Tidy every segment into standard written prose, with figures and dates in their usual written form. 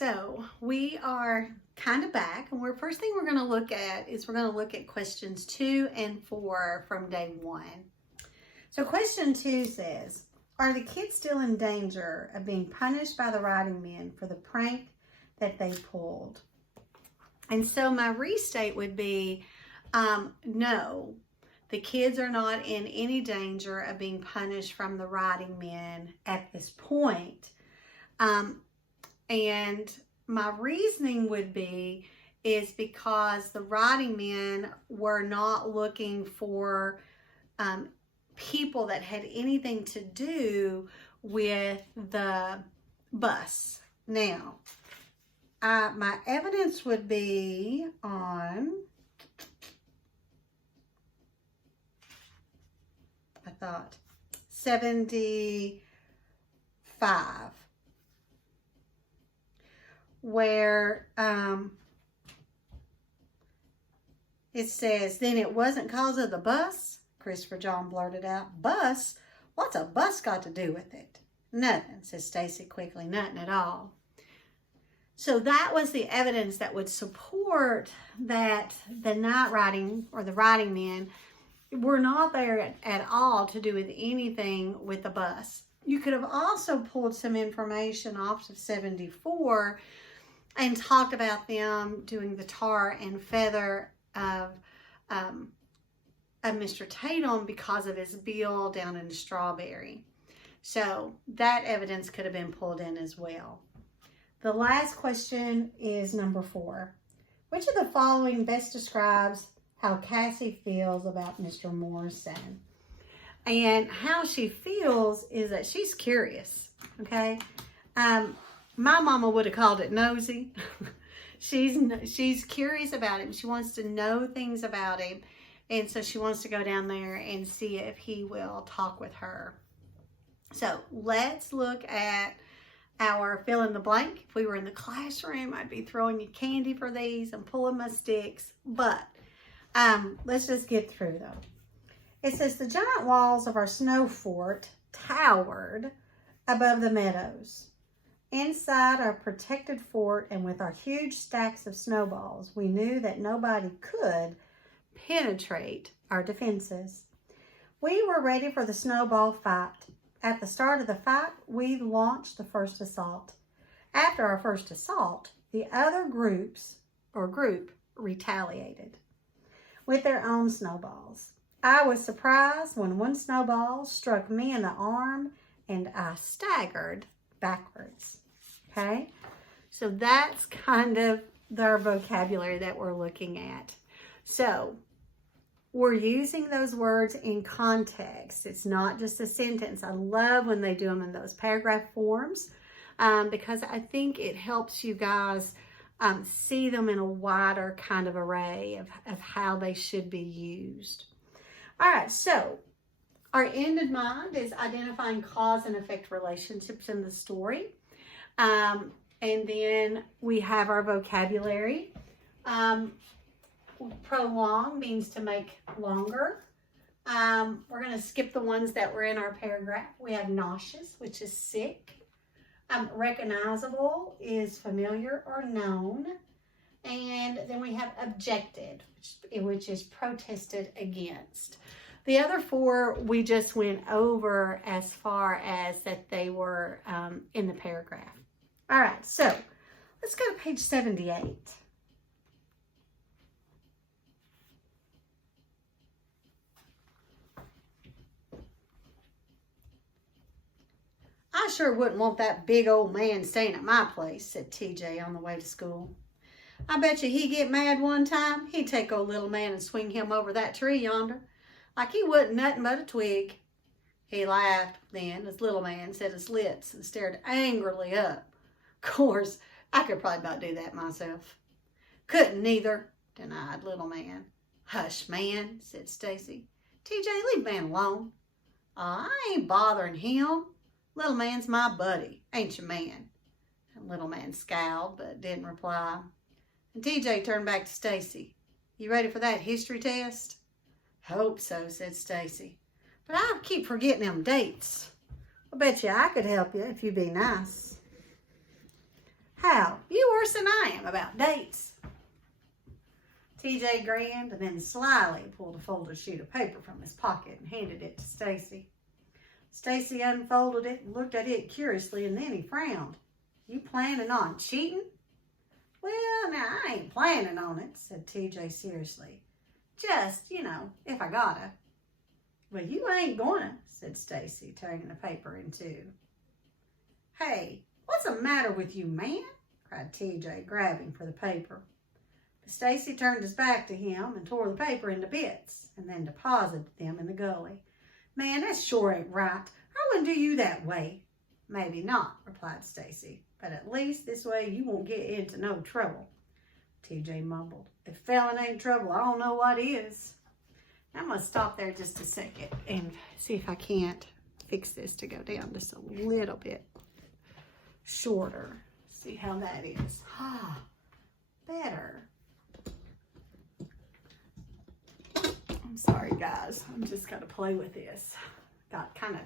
So we are kind of back, and first thing we're going to look at is we're going to look at questions 2 and 4 from day 1. So question 2 says, are the kids still in danger of being punished by the writing men for the prank that they pulled? And so my restate would be, no, the kids are not in any danger of being punished from the writing men at this point. And my reasoning would be is because the writing men were not looking for people that had anything to do with the bus. Now, my evidence would be on, I thought, 75. Where it says, then it wasn't cause of the bus. Christopher John blurted out, bus? What's a bus got to do with it? Nothing, says Stacy quickly, nothing at all. So that was the evidence that would support that the night writing or the writing men were not there at all to do with anything with the bus. You could have also pulled some information off of 74 and talked about them doing the tar and feather of Mr. Tatum because of his bill down in Strawberry. So that evidence could have been pulled in as well. The last question is number 4. Which of the following best describes how Cassie feels about Mr. Morrison? And how she feels is that she's curious, okay? My mama would have called it nosy. She's curious about him. She wants to know things about him. And so she wants to go down there and see if he will talk with her. So let's look at our fill in the blank. If we were in the classroom, I'd be throwing you candy for these and pulling my sticks. But let's just get through them. It says the giant walls of our snow fort towered above the meadows. Inside our protected fort and with our huge stacks of snowballs, we knew that nobody could penetrate our defenses. We were ready for the snowball fight. At the start of the fight, we launched the first assault. After our first assault, the other group retaliated with their own snowballs. I was surprised when one snowball struck me in the arm and I staggered backwards. Okay, so that's kind of their vocabulary that we're looking at. So we're using those words in context. It's not just a sentence. I love when they do them in those paragraph forms because I think it helps you guys see them in a wider kind of array of how they should be used. All right, so our end in mind is identifying cause and effect relationships in the story. And then we have our vocabulary. Prolong means to make longer. We're going to skip the ones that were in our paragraph. We have nauseous, which is sick. Recognizable is familiar or known. And then we have objected, which is protested against. The other 4 we just went over as far as that they were in the paragraph. All right, so let's go to page 78. I sure wouldn't want that big old man staying at my place, said TJ on the way to school. I bet you he'd get mad one time. He'd take old little man and swing him over that tree yonder, like he wasn't nothing but a twig. He laughed then as little man set his lips and stared angrily up. Of course, I could probably about do that myself. Couldn't neither, denied little man. Hush, man, said Stacy. TJ, leave man alone. I ain't bothering him. Little man's my buddy, ain't you, man? And little man scowled but didn't reply. And TJ turned back to Stacy. You ready for that history test? Hope so, said Stacy. But I keep forgetting them dates. I bet you I could help you if you be nice. How? You worse than I am about dates. TJ grinned and then slyly pulled a folded sheet of paper from his pocket and handed it to Stacy. Stacy unfolded it and looked at it curiously, and then he frowned. You planning on cheating? Well, now, I ain't planning on it, said TJ seriously. Just, if I gotta. Well, you ain't gonna, said Stacy, tearing the paper in two. Hey, what's the matter with you, man? Cried TJ, grabbing for the paper. But Stacy turned his back to him and tore the paper into bits and then deposited them in the gully. Man, that sure ain't right. I wouldn't do you that way. Maybe not, replied Stacy, but at least this way you won't get into no trouble. TJ mumbled. If felon ain't trouble, I don't know what is. I'm going to stop there just a second and see if I can't fix this to go down just a little bit shorter. See how that is. Better. I'm sorry, guys. I'm just going to play with this. Got kind of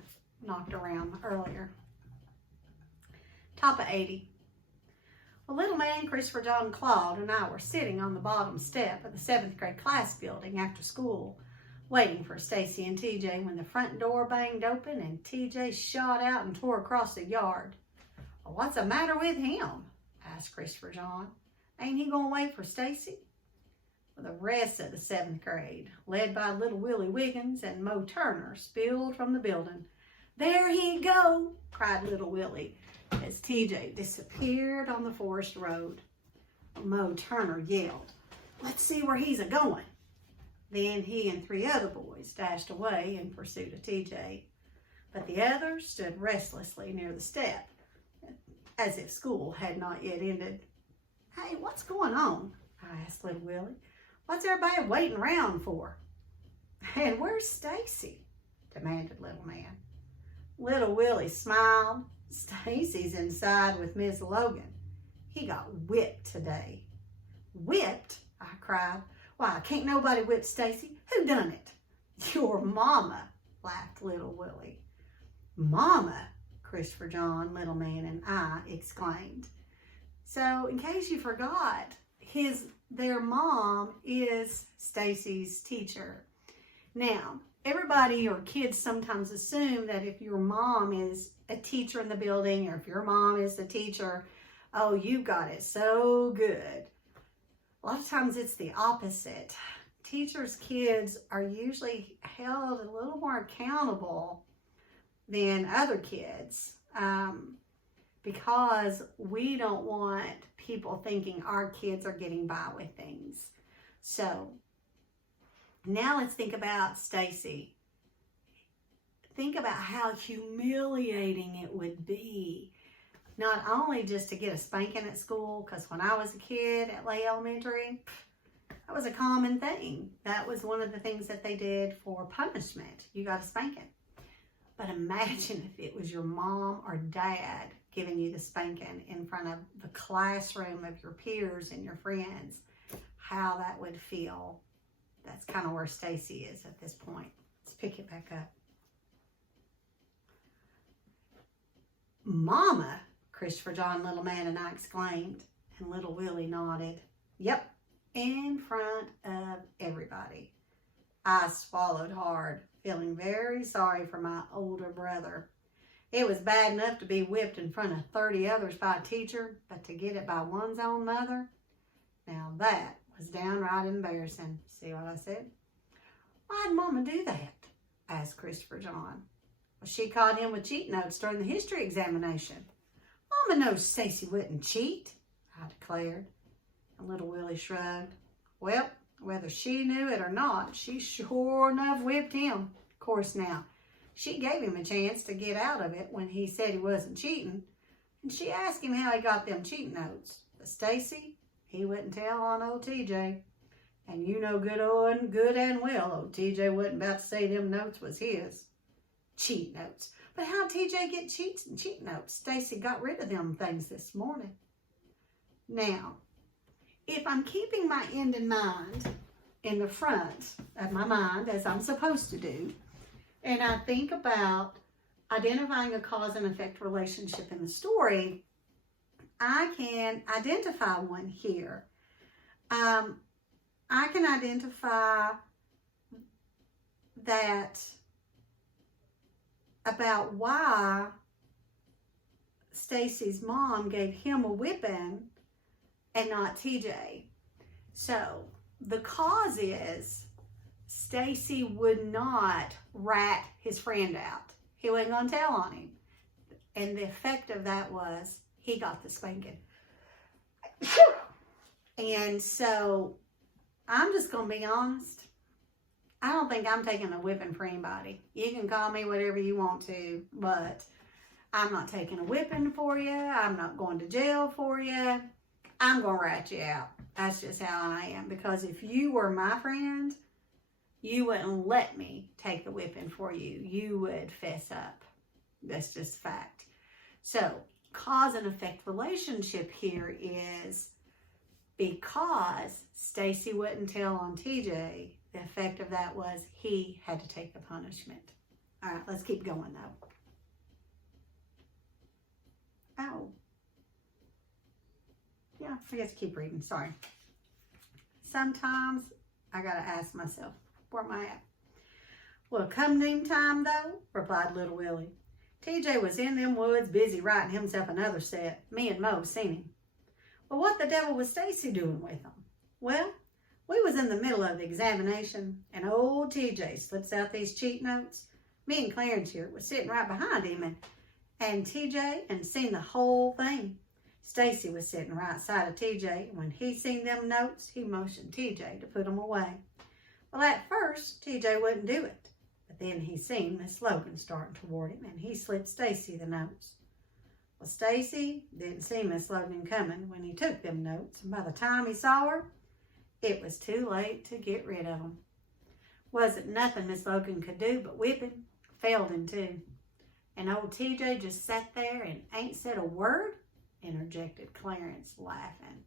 knocked around earlier. Top of 80. Well, little man Christopher John Claude and I were sitting on the bottom step of the 7th grade class building after school, waiting for Stacy and TJ when the front door banged open and TJ shot out and tore across the yard. Well, what's the matter with him? Asked Christopher John. Ain't he gonna wait for Stacy? Well, the rest of the 7th grade, led by little Willie Wiggins and Mo Turner, spilled from the building. There he go, cried little Willie, as TJ disappeared on the forest road. Mo Turner yelled, let's see where he's a-going. Then he and 3 other boys dashed away in pursuit of TJ. But the others stood restlessly near the step, as if school had not yet ended. Hey, what's going on? I asked little Willie. What's everybody waiting around for? And where's Stacy? Demanded little man. Little Willie smiled. Stacy's inside with Miss Logan. He got whipped today. Whipped? I cried. Why, can't nobody whip Stacy? Who done it? Your mama, laughed little Willie. Mama, Christopher John, little man, and I exclaimed. So, in case you forgot, their mom is Stacy's teacher. Now, everybody or kids sometimes assume that if your mom is a teacher in the building or if your mom is the teacher, oh, you got it so good. A lot of times it's the opposite. Teachers' kids are usually held a little more accountable than other kids because we don't want people thinking our kids are getting by with things. So now let's think about Stacy. Think about how humiliating it would be, not only just to get a spanking at school, because when I was a kid at Lay Elementary, that was a common thing. That was one of the things that they did for punishment. You got a spanking. But imagine if it was your mom or dad giving you the spanking in front of the classroom of your peers and your friends, how that would feel. That's kind of where Stacy is at this point. Let's pick it back up. Mama, Christopher John, little man, and I exclaimed, and little Willie nodded. Yep, in front of everybody. I swallowed hard, feeling very sorry for my older brother. It was bad enough to be whipped in front of 30 others by a teacher, but to get it by one's own mother, now that was downright embarrassing. See what I said? Why'd Mama do that? Asked Christopher John. Well, she caught him with cheat notes during the history examination. Mama knows Stacy wouldn't cheat, I declared. And little Willie shrugged. Well, whether she knew it or not, she sure enough whipped him. Of course now, she gave him a chance to get out of it when he said he wasn't cheating, and she asked him how he got them cheat notes. But Stacy, he wouldn't tell on old TJ. And you know good and well old TJ wasn't about to say them notes was his. Cheat notes. But how'd TJ get cheat notes? Stacy got rid of them things this morning. Now, if I'm keeping my end in mind in the front of my mind, as I'm supposed to do, and I think about identifying a cause and effect relationship in the story, I can identify one here. I can identify that about why Stacy's mom gave him a whipping and not TJ. So the cause is Stacy would not rat his friend out. He wasn't going to tell on him. And the effect of that was he got the spanking. And so I'm just going to be honest. I don't think I'm taking a whipping for anybody. You can call me whatever you want to, but I'm not taking a whipping for you. I'm not going to jail for you. I'm going to rat you out. That's just how I am. Because if you were my friend, you wouldn't let me take the whipping for you. You would fess up. That's just fact. So, cause and effect relationship here is because Stacy wouldn't tell on TJ, the effect of that was he had to take the punishment. All right, let's keep going though. Oh. Yeah, I guess keep reading. Sorry. Sometimes I got to ask myself, where am I at? Well, come noontime though, replied Little Willie. TJ was in them woods busy writing himself another set. Me and Mo seen him. Well, what the devil was Stacy doing with him? Well, we was in the middle of the examination, and old TJ slips out these cheat notes. Me and Clarence here was sitting right behind him, and TJ and seen the whole thing. Stacy was sitting right side of TJ, and when he seen them notes, he motioned TJ to put them away. Well, at first, TJ wouldn't do it, but then he seen Miss Logan starting toward him, and he slipped Stacy the notes. Well, Stacy didn't see Miss Logan coming when he took them notes, and by the time he saw her, it was too late to get rid of them. Wasn't nothing Miss Logan could do but whip him, failed him too. And old TJ just sat there and ain't said a word, interjected Clarence, laughing.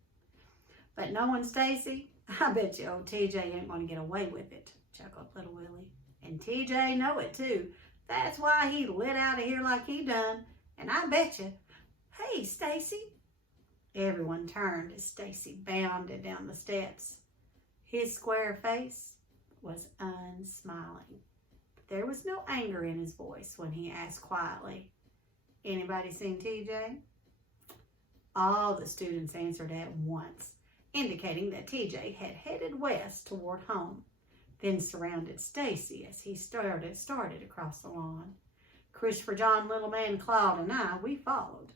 But knowing Stacy, I bet you old TJ ain't going to get away with it, chuckled Little Willie. And TJ know it too. That's why he lit out of here like he done. And I bet you, hey, Stacy. Everyone turned as Stacy bounded down the steps. His square face was unsmiling. There was no anger in his voice when he asked quietly, anybody seen TJ? All the students answered at once, indicating that TJ had headed west toward home, then surrounded Stacy as he started across the lawn. Christopher John, Little Man, Claude, and I, we followed.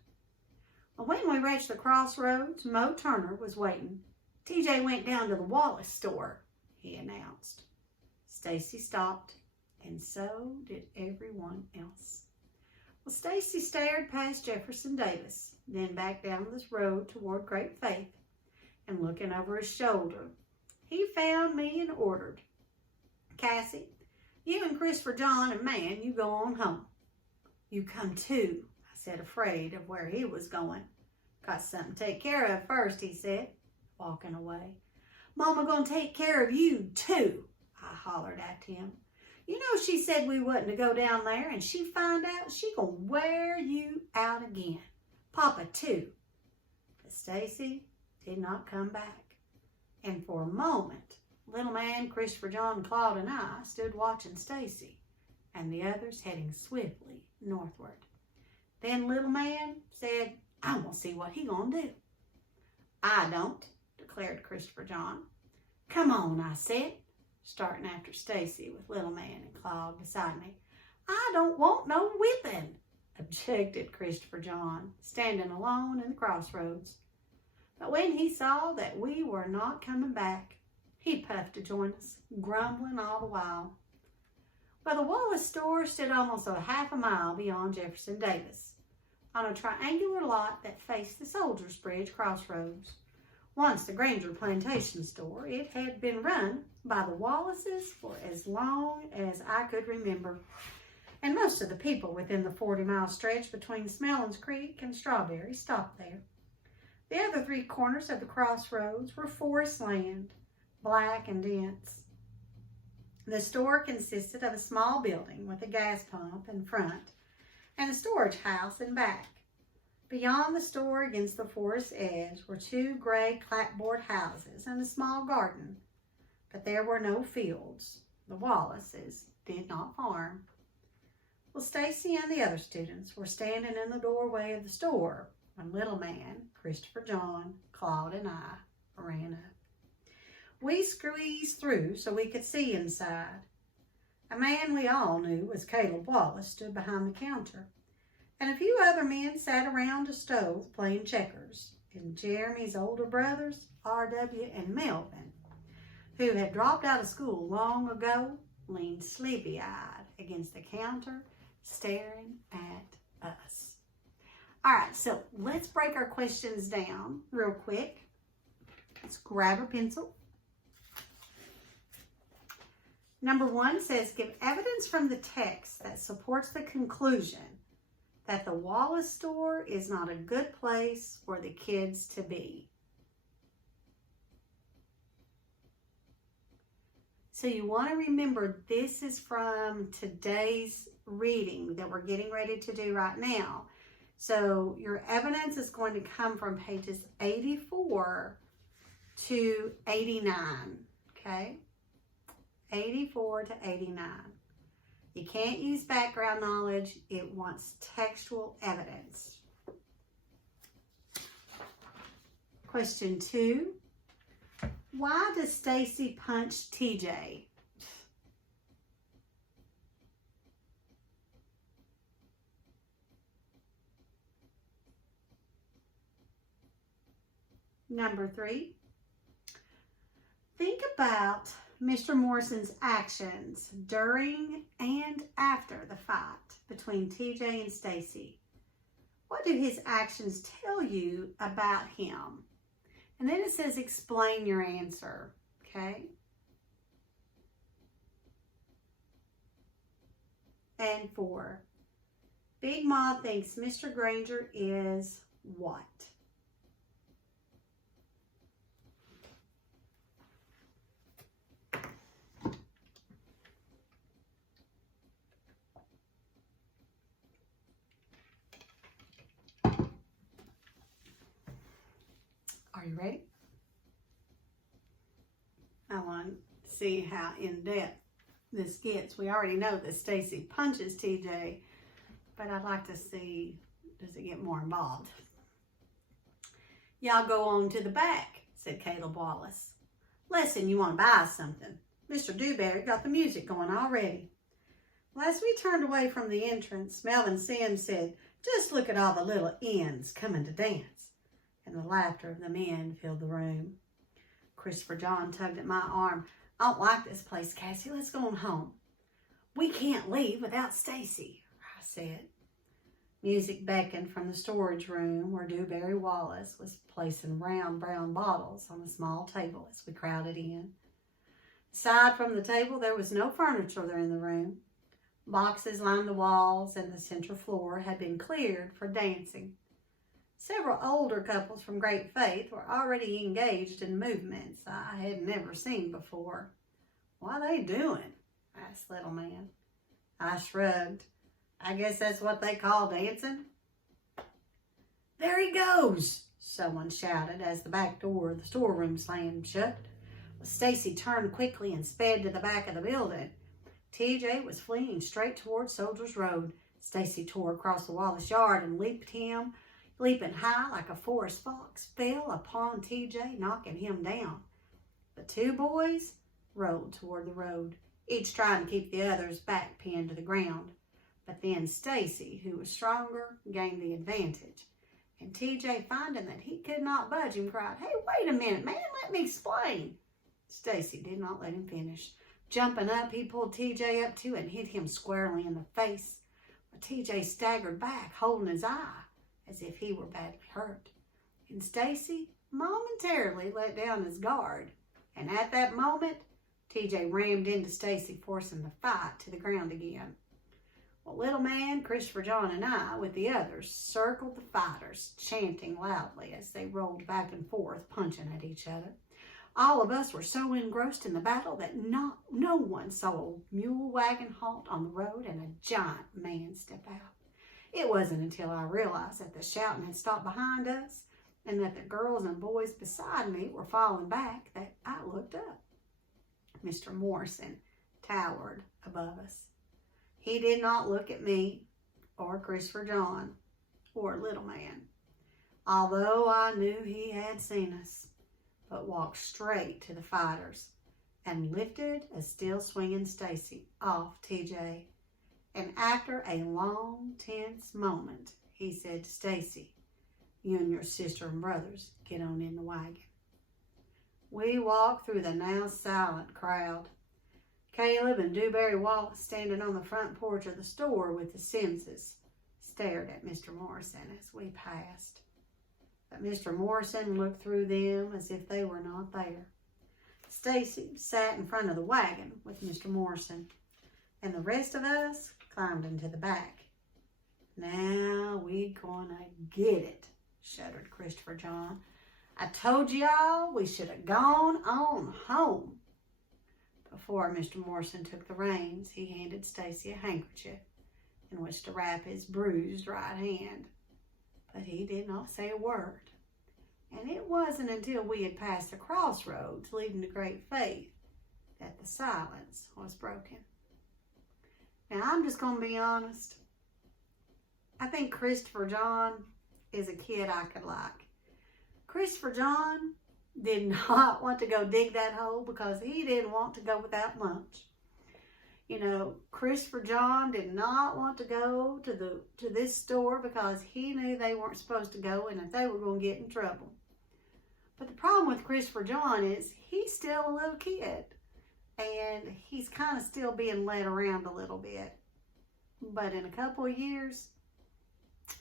When we reached the crossroads, Mo Turner was waiting. TJ went down to the Wallace store, he announced. Stacy stopped, and so did everyone else. Well, Stacy stared past Jefferson Davis, then back down this road toward Great Faith, and looking over his shoulder, he found me and ordered, Cassie, you and Christopher John and Man, you go on home. You come too, I said, afraid of where he was going. Got something to take care of first, he said, walking away. Mama gonna take care of you too, I hollered at him. You know she said we wasn't to go down there, and she find out she gonna wear you out again. Papa too. But Stacy did not come back. And for a moment, Little Man, Christopher John, Claude, and I stood watching Stacy and the others heading swiftly northward. Then Little Man said, I'm gonna see what he gonna do. I don't, declared Christopher John. Come on, I said, starting after Stacy with Little Man and Claude beside me. I don't want no whipping, objected Christopher John, standing alone in the crossroads. But when he saw that we were not coming back, he puffed to join us, grumbling all the while. Well, the Wallace store stood almost a half a mile beyond Jefferson Davis, on a triangular lot that faced the Soldiers Bridge crossroads. Once the Granger Plantation store, it had been run by the Wallaces for as long as I could remember, and most of the people within the 40-mile stretch between Smellens Creek and Strawberry stopped there. The other three corners of the crossroads were forest land, black and dense. The store consisted of a small building with a gas pump in front and a storage house in back. Beyond the store against the forest edge were 2 gray clapboard houses and a small garden, but there were no fields. The Wallaces did not farm. Well, Stacy and the other students were standing in the doorway of the store when little man, Christopher John, Claude, and I ran up. We squeezed through so we could see inside. A man we all knew was Caleb Wallace stood behind the counter, and a few other men sat around a stove playing checkers, and Jeremy's older brothers, R.W. and Melvin, who had dropped out of school long ago, leaned sleepy-eyed against the counter, staring at us. All right, so let's break our questions down real quick. Let's grab a pencil. Number 1 says, give evidence from the text that supports the conclusion that the Wallace store is not a good place for the kids to be. So you want to remember this is from today's reading that we're getting ready to do right now. So your evidence is going to come from pages 84 to 89, okay? 84 to 89. You can't use background knowledge. It wants textual evidence. Question 2. Why does Stacy punch TJ? Number 3. Think about Mr. Morrison's actions during and after the fight between TJ and Stacy. What do his actions tell you about him? And then it says explain your answer, okay? And 4. Big Ma thinks Mr. Granger is what? Are you ready? I want to see how in-depth this gets. We already know that Stacy punches TJ, but I'd like to see, does it get more involved? Y'all go on to the back, said Caleb Wallace. Listen, you want to buy something. Mr. Dewberry got the music going already. Well, as we turned away from the entrance, Melvin Sims said, just look at all the little ends coming to dance. And the laughter of the men filled the room. Christopher John tugged at my arm. I don't like this place, Cassie. Let's go on home. We can't leave without Stacy, I said. Music beckoned from the storage room where Dewberry Wallace was placing round brown bottles on a small table as we crowded in. Aside from the table, there was no furniture there in the room. Boxes lined the walls and the central floor had been cleared for dancing. Several older couples from Great Faith were already engaged in movements I had never seen before. What are they doing? Asked Little Man. I shrugged. I guess that's what they call dancing. There he goes, someone shouted as the back door of the storeroom slammed shut. Stacy turned quickly and sped to the back of the building. TJ was fleeing straight toward Soldiers Road. Stacy tore across the Wallace yard and leaping high like a forest fox, fell upon TJ, knocking him down. The 2 boys rolled toward the road, each trying to keep the other's back pinned to the ground. But then Stacy, who was stronger, gained the advantage. And TJ, finding that he could not budge him, cried, "Hey, wait a minute, man, let me explain." Stacy did not let him finish. Jumping up, he pulled TJ up too and hit him squarely in the face. But TJ staggered back, holding his eye, as if he were badly hurt. And Stacy momentarily let down his guard. And at that moment, TJ rammed into Stacy, forcing the fight to the ground again. Well, Little Man, Christopher John, and I, with the others, circled the fighters, chanting loudly as they rolled back and forth, punching at each other. All of us were so engrossed in the battle that no one saw a mule wagon halt on the road and a giant man step out. It wasn't until I realized that the shouting had stopped behind us and that the girls and boys beside me were falling back that I looked up. Mr. Morrison towered above us. He did not look at me or Christopher John or Little Man, although I knew he had seen us, but walked straight to the fighters and lifted a still swinging Stacy off TJ. And after a long, tense moment, he said to Stacy, "You and your sister and brothers get on in the wagon." We walked through the now silent crowd. Caleb and Dewberry Wallace, standing on the front porch of the store with the Simses, stared at Mr. Morrison as we passed. But Mr. Morrison looked through them as if they were not there. Stacy sat in front of the wagon with Mr. Morrison, and the rest of us climbed into the back. "Now we gonna get it," shuddered Christopher John. "I told y'all we should have gone on home." Before Mr. Morrison took the reins, he handed Stacy a handkerchief in which to wrap his bruised right hand. But he did not say a word. And it wasn't until we had passed the crossroads leading to Great Faith that the silence was broken. Now, I'm just going to be honest. I think Christopher John is a kid I could like. Christopher John did not want to go dig that hole because he didn't want to go without lunch. You know, Christopher John did not want to go to this store because he knew they weren't supposed to go and that they were going to get in trouble. But the problem with Christopher John is he's still a little kid and he's kind of still being led around a little bit. But in a couple of years,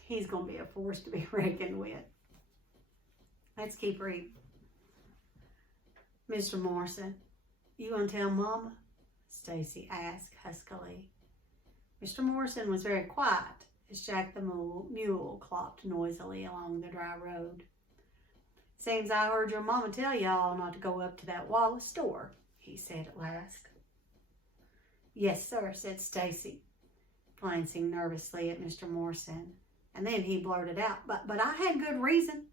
he's going to be a force to be reckoned with. Let's keep reading. "Mr. Morrison, you gonna tell Mama?" Stacy asked huskily. Mr. Morrison was very quiet as Jack the mule clopped noisily along the dry road. "Seems I heard your mama tell y'all not to go up to that Wallace store," he said at last. "Yes, sir," said Stacy, glancing nervously at Mr. Morrison. And then he blurted out, But I had good reason."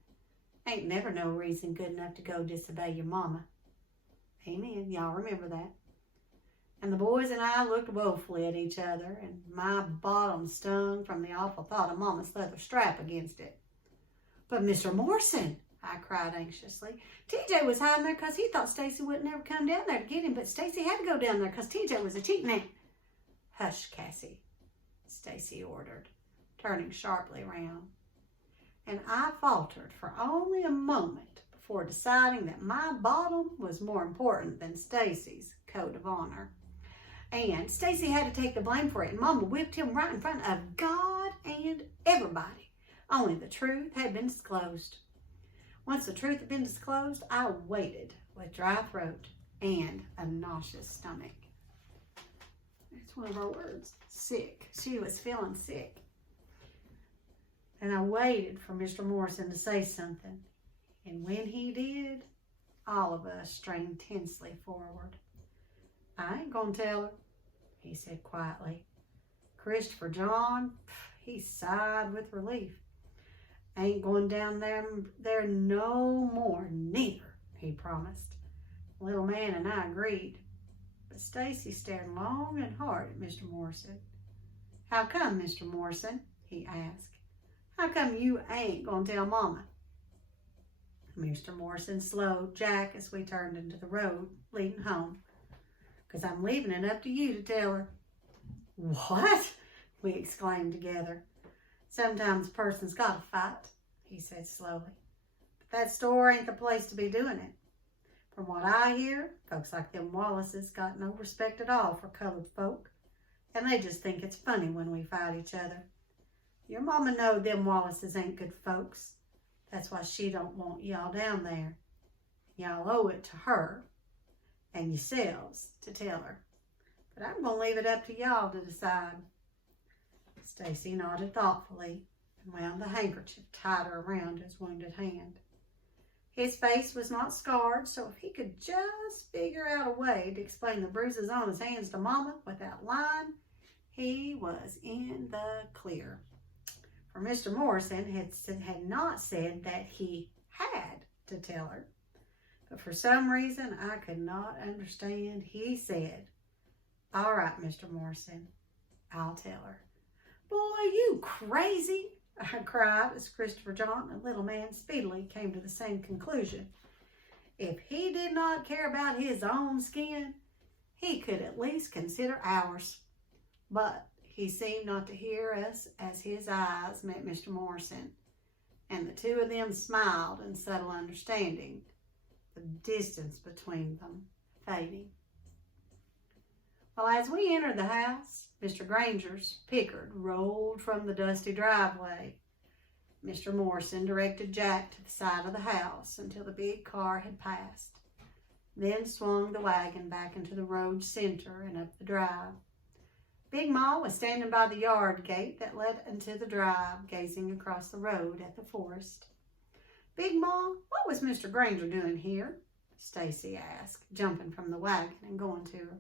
"Ain't never no reason good enough to go disobey your mama." Amen. Y'all remember that. And the boys and I looked woefully at each other, and my bottom stung from the awful thought of Mama's leather strap against it. "But Mr. Morrison," I cried anxiously, "TJ was hiding there because he thought Stacy wouldn't ever come down there to get him, but Stacy had to go down there because TJ was a cheating man." "Hush, Cassie," Stacy ordered, turning sharply around. And I faltered for only a moment before deciding that my bottom was more important than Stacy's code of honor. And Stacy had to take the blame for it, and Mama whipped him right in front of God and everybody. Only the truth had been disclosed. Once the truth had been disclosed, I waited with dry throat and a nauseous stomach. It's one of our words, sick. She was feeling sick. And I waited for Mr. Morrison to say something. And when he did, all of us strained tensely forward. "I ain't gonna tell her," he said quietly. Christopher John, he sighed with relief. "Ain't going down there no more neither," he promised. Little Man and I agreed. But Stacy stared long and hard at Mr. Morrison. "How come, Mr. Morrison?" he asked. "How come you ain't gonna tell Mama?" Mr. Morrison slowed Jack as we turned into the road leading home. "'Cause I'm leaving it up to you to tell her." "What?" we exclaimed together. "Sometimes a person's gotta fight," he said slowly. "But that store ain't the place to be doing it. From what I hear, folks like them Wallaces got no respect at all for colored folk, and they just think it's funny when we fight each other. Your mama know them Wallaces ain't good folks. That's why she don't want y'all down there. Y'all owe it to her and yourselves to tell her. But I'm going to leave it up to y'all to decide." Stacy nodded thoughtfully and wound the handkerchief tighter around his wounded hand. His face was not scarred, so if he could just figure out a way to explain the bruises on his hands to Mama without lying, he was in the clear. For Mr. Morrison had not said that he had to tell her. But for some reason I could not understand, he said, "All right, Mr. Morrison, I'll tell her." "Boy, you crazy!" I cried as Christopher John, the little man, speedily came to the same conclusion. If he did not care about his own skin, he could at least consider ours. But he seemed not to hear us as his eyes met Mr. Morrison, and the two of them smiled in subtle understanding, the distance between them fading. Well, as we entered the house, Mr. Granger's Pickard rolled from the dusty driveway. Mr. Morrison directed Jack to the side of the house until the big car had passed, then swung the wagon back into the road center and up the drive. Big Ma was standing by the yard gate that led into the drive, gazing across the road at the forest. "Big Ma, what was Mr. Granger doing here?" Stacy asked, jumping from the wagon and going to her.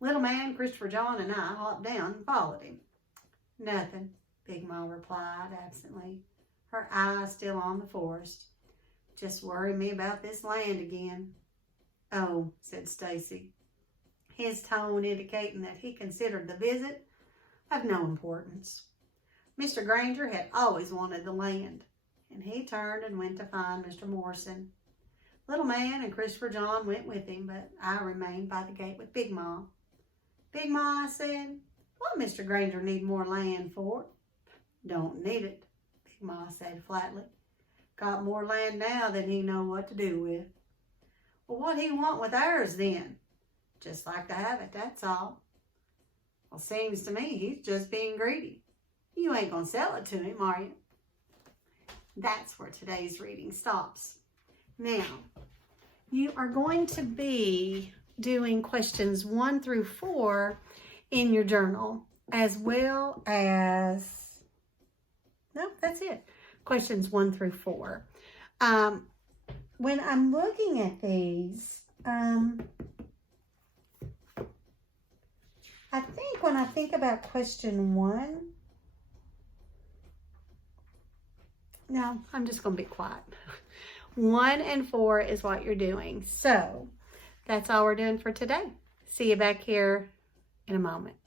Little man, Christopher John, and I hopped down and followed him. "Nothing," Big Ma replied absently, her eyes still on the forest. "Just worrying me about this land again." "Oh," said Stacy, his tone indicating that he considered the visit of no importance. Mr. Granger had always wanted the land, and he turned and went to find Mr. Morrison. Little man and Christopher John went with him, but I remained by the gate with Big Ma. "Big Ma," I said, "what Mr. Granger need more land for?" "Don't need it," Big Ma said flatly. "Got more land now than he know what to do with." "Well, what he want with ours then?" "Just like to have it, that's all." "Well, seems to me he's just being greedy. You ain't gonna sell it to him, are you?" That's where today's reading stops. Now, you are going to be doing questions 1 through 4 in your journal, as well as, no, that's it. Questions 1 through 4. When I'm looking at these, I think when I think about question 1, no, I'm just going to be quiet. 1 and 4 is what you're doing. So that's all we're doing for today. See you back here in a moment.